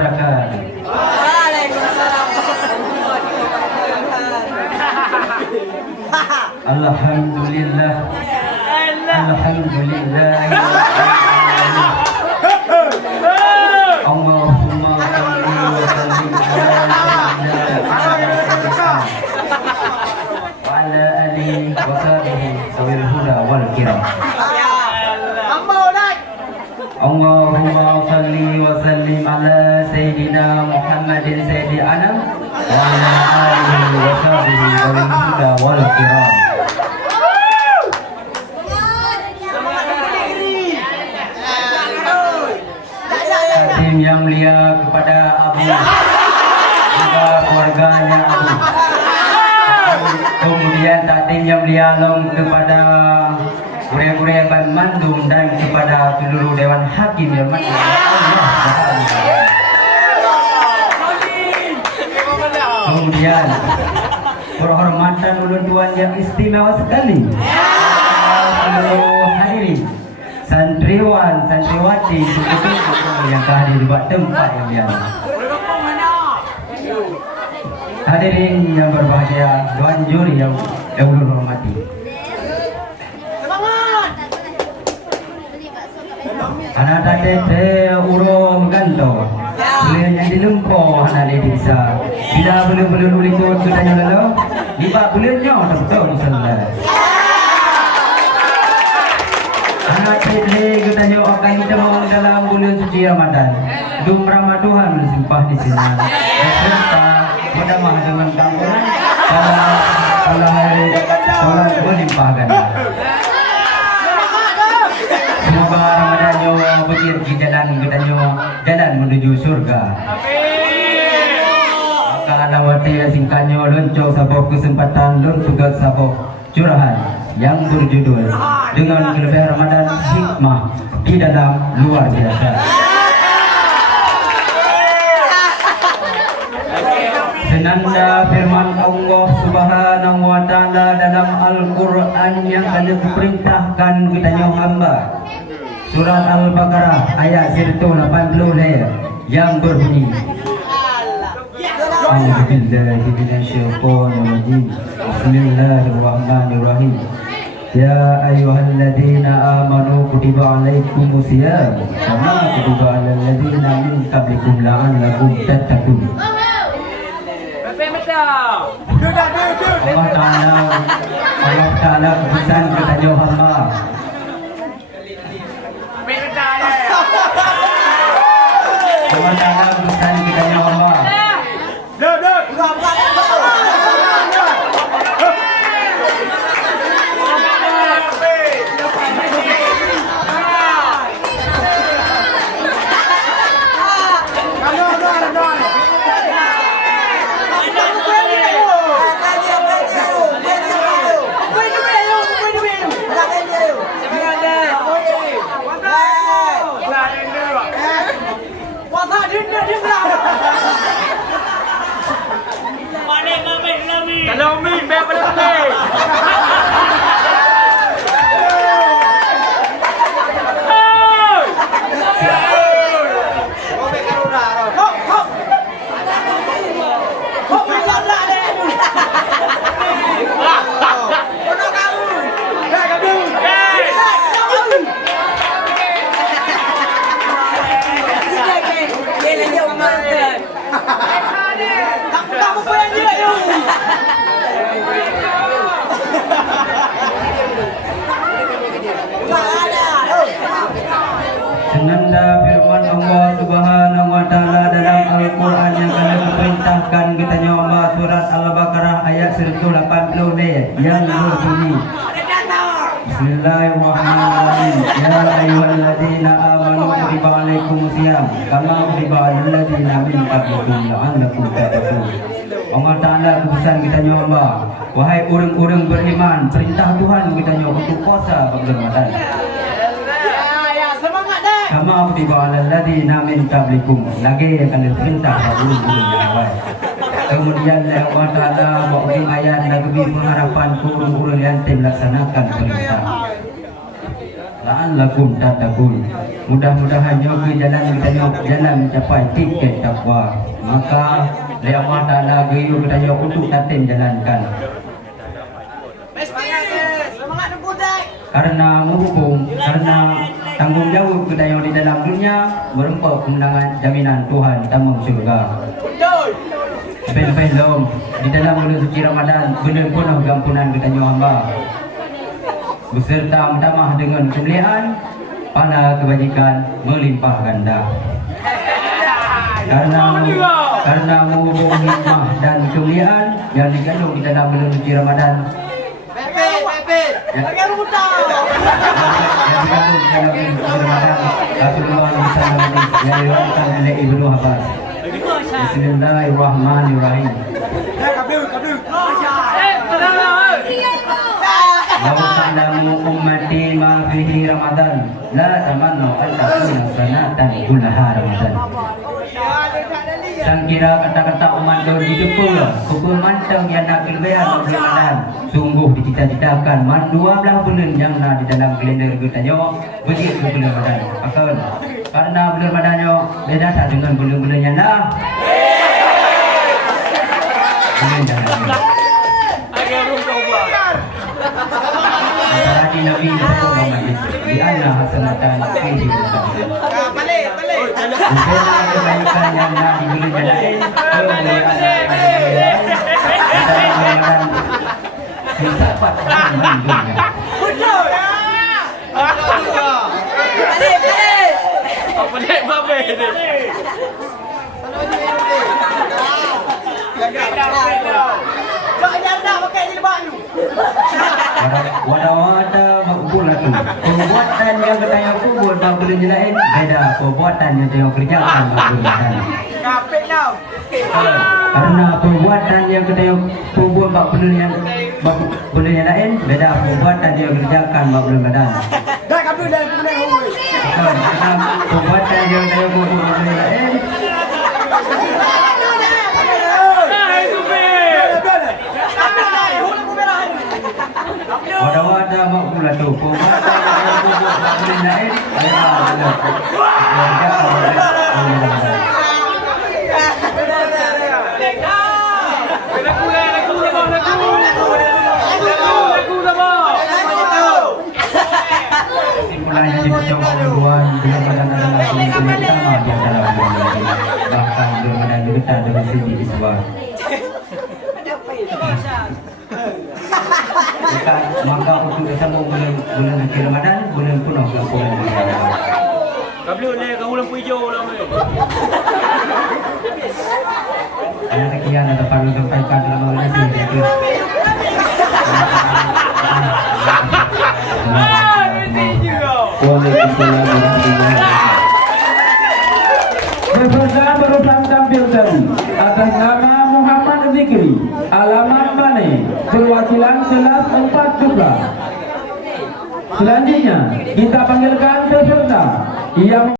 wabarakatuh. Waalaikumsalam warahmatullahi wabarakatuh. Alhamdulillah. Alhamdulillah. Allahumma salli wa sallim ala alihi wa sahbihi sawil huda wal kiram. Allahumma salli wa sallim ala sayyidina Muhammadin sayyidi anam wa ala alihi wa sahbihi sawil huda wal kiram. Yang mulia kepada Abu juga keluarganya Abu. Kemudian takdim yang mulia kepada Ure-ure Ban Mandum dan kepada seluruh Dewan Hakim yang mati. Kemudian penghormatan ulun tuan yang istimewa sekali. Seluruh hadirin, santriwan, santriwati, suku-suku yang hadir di tempat yang biasa. Hadirin yang berbahagia, tuan juri yang ulun hormati. Anak tete urung ganto, beliau yang dilempo anak desa. Bila belum ikut sudahnya lalu, libat beliau betul misalnya. Anak tete katanya akan kita mau dalam bulan suci Ramadan. Dumrama Tuhan bersimpah di sini. Serta berdamai dengan kampungan pada hari sholat berlimpahkan. Semoga Ramadannya berjaya di jalan menuju surga. Maka lawati singkatnya loncok sabuk kesempatan lon tugas sabuk curahan yang berjudul dengan kelebihan Ramadan hikmah di dalam luar biasa. Senanda firman Allah Subhanahu wa taala dalam Al-Qur'an yang kami perintahkan kitanya hamba. Surat Al-Baqarah ayat 180 yang berbunyi A'udzubillahi minasyaitonirrajim. Bismillahirrahmanirrahim. Ya ayyuhalladzina amanu kutiba alaikumusiyam kama kutiba alal ladzina min qablikum la'allakum tattaqun. Allah Ta'ala pesan kepada hamba. Allah Ta'ala pesan kepada hamba. Kalau min berapa lebih? Senanda firman Allah Subhanahu wa taala dalam Al-Qur'an yang kami perintahkan kita nyoba surat Al-Baqarah ayat 180 yang berbunyi Bismillahirrahmanirrahim. Ya ayyuhalladzina amanu kutiba alaikumusiyam kama kutiba alal ladzina min qablikum la'allakum tattaqun. Allah Ta'ala pesan kita nyoba, wahai orang-orang beriman, perintah Tuhan kita nyoba untuk puasa pada Ramadan. Kama kutiba alal ladzina min qablikum, lagi akan diperintah pada orang-orang yang awal. Kemudian Allah Ta'ala bawa ayat lagi pengharapan orang-orang yang melaksanakan perintah. La'allakum tattaqun. Mudah-mudahan ke jalan kita jalan mencapai tiket takwa. Maka dari Allah Ta'ala gayu kita untuk tatin jalankan. Semangat budak. Karena menghubung, karena tanggung jawab kita yang di dalam dunia berempat kemenangan jaminan Tuhan tamang surga. Film-film di dalam bulan suci Ramadan benar penuh gampunan kita hamba beserta menambah dengan kemuliaan pahala kebajikan melimpah ganda. Karena menghubung hikmah dan kemuliaan yang dikandung di dalam bulan suci Ramadan yang dikandung di dalam bulan suci Ramadan, Rasulullah SAW yang diriwayatkan oleh Ibnu Abbas. Bismillahirrahmanirrahim. Law ta'lamu ummati ma fihi Ramadan la tamannu an takuna sanatan kullaha Ramadan. Sang kira kata-kata umat hidup pukul mantang yang nak kelebihan Ramadan. Sungguh dicita-citakan man 12 bulan yang di dalam kalender kita begitu bulan Ramadan. Akan karena bulan Ramadan beda tak dengan bulan-bulan yang dah. Bulan jalan. Hati Nabi Muhammad di Allah hasanatan fihi Balik. bukan kebaikan yang nak diberi jalan kemuliaan bisa dapat menunjuknya. Balik. Wada-wada makbulatu. Perbuatan yang kita kubur tak boleh jelain beda perbuatan yang kita kerjakan makbulatan. Karena perbuatan yang kita kubur tak boleh jelain beda perbuatan yang kerjakan makbulatan. Karena perbuatan yang kita kubur tak boleh jelain wada-wada makbulatu. Perbuatan yang kubur tak boleh jelain kesimpulannya dipercoba hubungan dengan badan adalah kesimpulan utama di antara hubungan ini. Bahkan dengan kita dengan sini di sebuah maka untuk bersama bulan suci Ramadan bulan penuh gampuran Ramadan. Kabel ni kau lampu hijau lah. Yang sekian ada perlu sampaikan dalam hal ini. Waalaikumsalam warahmatullahi wabarakatuh. Peserta barusan tampil tadi atas nama Muhammad Zikri, alamat Bane, perwakilan kelas 4 juga. Selanjutnya kita panggilkan peserta yang